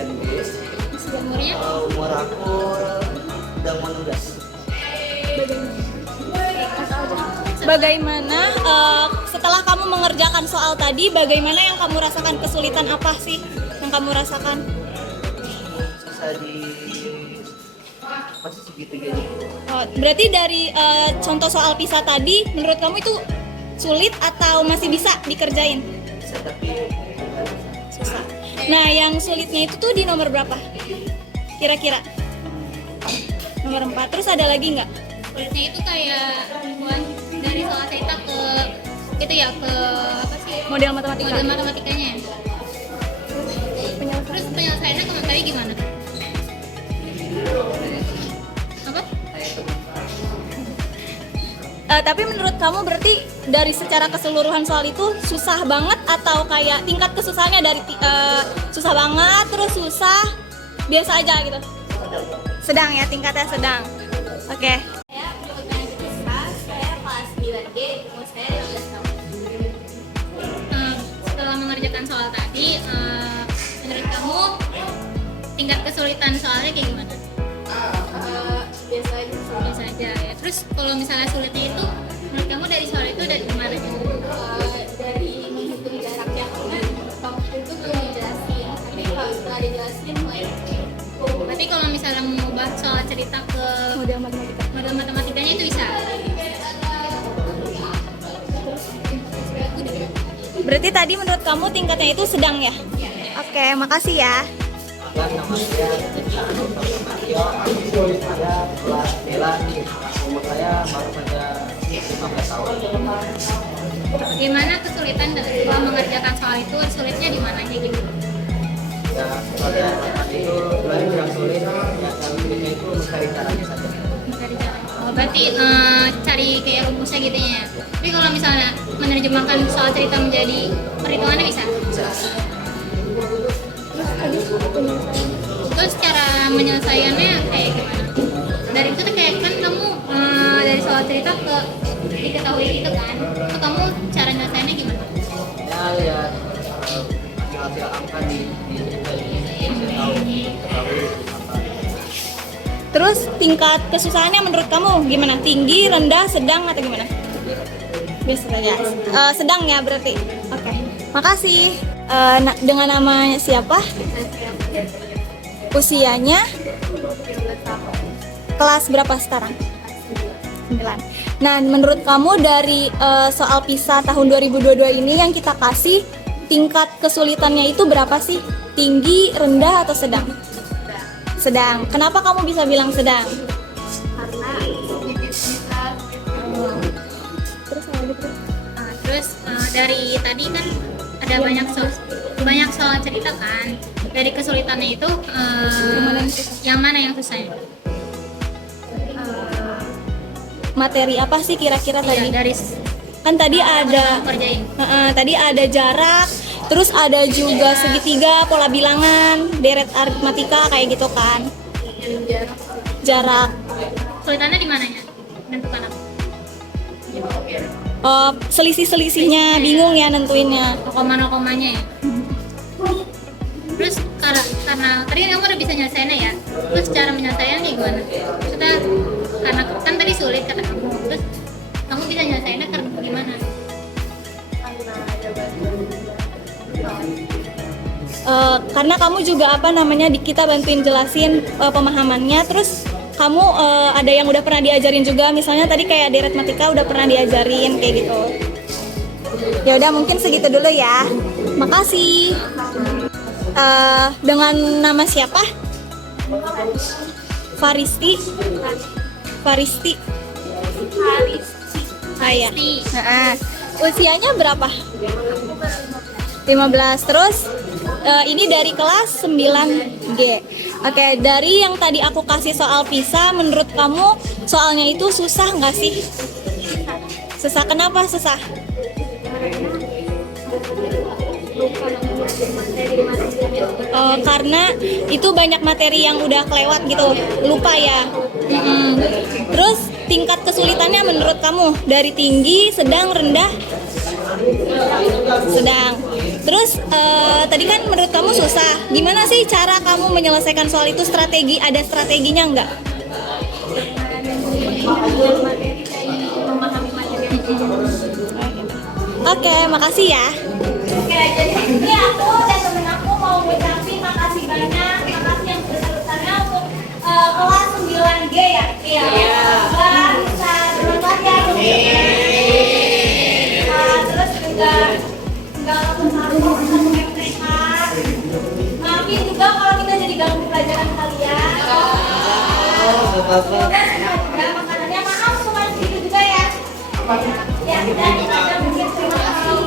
9B. Umurnya? Umur aku udah mau 16. Bagaimana setelah kamu mengerjakan soal tadi, bagaimana yang kamu rasakan, kesulitan apa sih yang kamu rasakan? Susah di masih segitiga. Oh, berarti dari contoh soal PISA tadi, menurut kamu itu sulit atau masih bisa dikerjain? Bisa tapi Susah. Nah, yang sulitnya itu tuh di nomor berapa? Kira-kira? Nomor 4. Terus ada lagi nggak? Sulitnya itu kayak buat dari soal cerita ke itu ya, ke apa sih? Model matematika. Model matematikanya. Terus penyelesaiannya kemarin tadi gimana? Apa? Tapi menurut kamu berarti dari secara keseluruhan soal itu susah banget atau kayak tingkat kesusahannya dari susah banget terus susah biasa aja gitu? Sedang ya, tingkatnya sedang. Oke. Saya berkebutuhan khusus, saya kelas 9D, umur saya 15 tahun. Setelah mengerjakan soal tadi, menurut kamu tingkat kesulitan soalnya kayak gimana? Biasa aja. Biasa aja ya. Terus kalau misalnya sulitnya itu, menurut kamu dari soal itu dari gimana? Dari menghitung jaraknya, karena waktu itu belum dijelasin, tapi kalau setelah dijelasin mulai Berarti kalau misalnya mengubah soal cerita ke model matematikanya itu bisa? Berarti tadi menurut kamu tingkatnya itu sedang ya? Oke, makasih ya. nama saya Mario, saya kelas 9, umur saya baru saja 15 tahun. Gimana kesulitan setelah mengerjakan soal itu? Sulitnya di mana gitu? Ya, soalnya itu yang sulit, yang sulitnya itu mencari caranya saja. Mencari caranya. Oh, berarti cari kayak rumusnya gitu ya. Tapi kalau misalnya menerjemahkan soal cerita menjadi perhitungannya bisa? Terus cara penyelesaiannya kayak gimana? Dari itu tuh kayak kan kamu dari soal cerita ke diketahui gitu kan? Itu kamu cara penyelesaiannya gimana? Ya, lihat hasil angka di cerita ini, saya tahu apa. Terus tingkat kesusahannya menurut kamu gimana? Tinggi, rendah, sedang atau gimana? Biasa saja. Sedang ya berarti. Oke. Makasih. Dengan nama siapa? Usianya? Kelas berapa sekarang? 9. Nah, menurut kamu dari soal PISA tahun 2022 ini yang kita kasih, tingkat kesulitannya itu berapa sih? Tinggi, rendah, atau sedang? Sedang. Kenapa kamu bisa bilang sedang? karena Terus dari tadi kan ada banyak soal cerita kan. Dari kesulitannya itu yang mana yang susahnya? Materi apa sih kira-kira Iya, tadi? dari Kan tadi ada kerjain. tadi ada jarak, terus ada juga segitiga, pola bilangan, deret aritmatika kayak gitu kan. Jarak. Kesulitannya di mananya? Menentukan apa? Selisih-selisihnya bingung ya nentuinnya. Koma-komanya ya. Terus karena tadi kamu udah bisa nyelesainnya ya. Terus cara menyelesaikannya kayak gimana? Maksudnya karena kan tadi sulit kata kamu. Terus kamu bisa nyelesainnya karena gimana? Karena kamu juga kita bantuin jelasin pemahamannya, terus kamu ada yang udah pernah diajarin juga, misalnya tadi kayak deret matematika udah pernah diajarin kayak gitu. Ya udah mungkin segitu dulu ya. Makasih. Dengan nama siapa? Faristi. Ya. Usianya berapa? 15. Terus ini dari kelas 9G. Oke, dari yang tadi aku kasih soal PISA, menurut kamu soalnya itu susah nggak sih? Susah, kenapa susah? Karena itu banyak materi yang udah kelewat gitu, lupa ya. Terus tingkat kesulitannya menurut kamu dari tinggi, sedang, rendah? Sedang. Terus tadi kan menurut kamu susah. Gimana sih cara kamu menyelesaikan soal itu? Strategi, ada strateginya nggak? Oke, makasih ya. Oke, jadi ini aku dan temen aku mau ngucapin makasih banyak, makasih yang besar-besarnya untuk kelas 9G ya. Iya. Bang, selamat ya. Terus juga enggak satu MTK. Maafin juga kalau kita jadi ganggu pelajaran kalian. Semoga juga makanannya maaf cuma segitu juga ya. Ya, dan kita berterima kasih.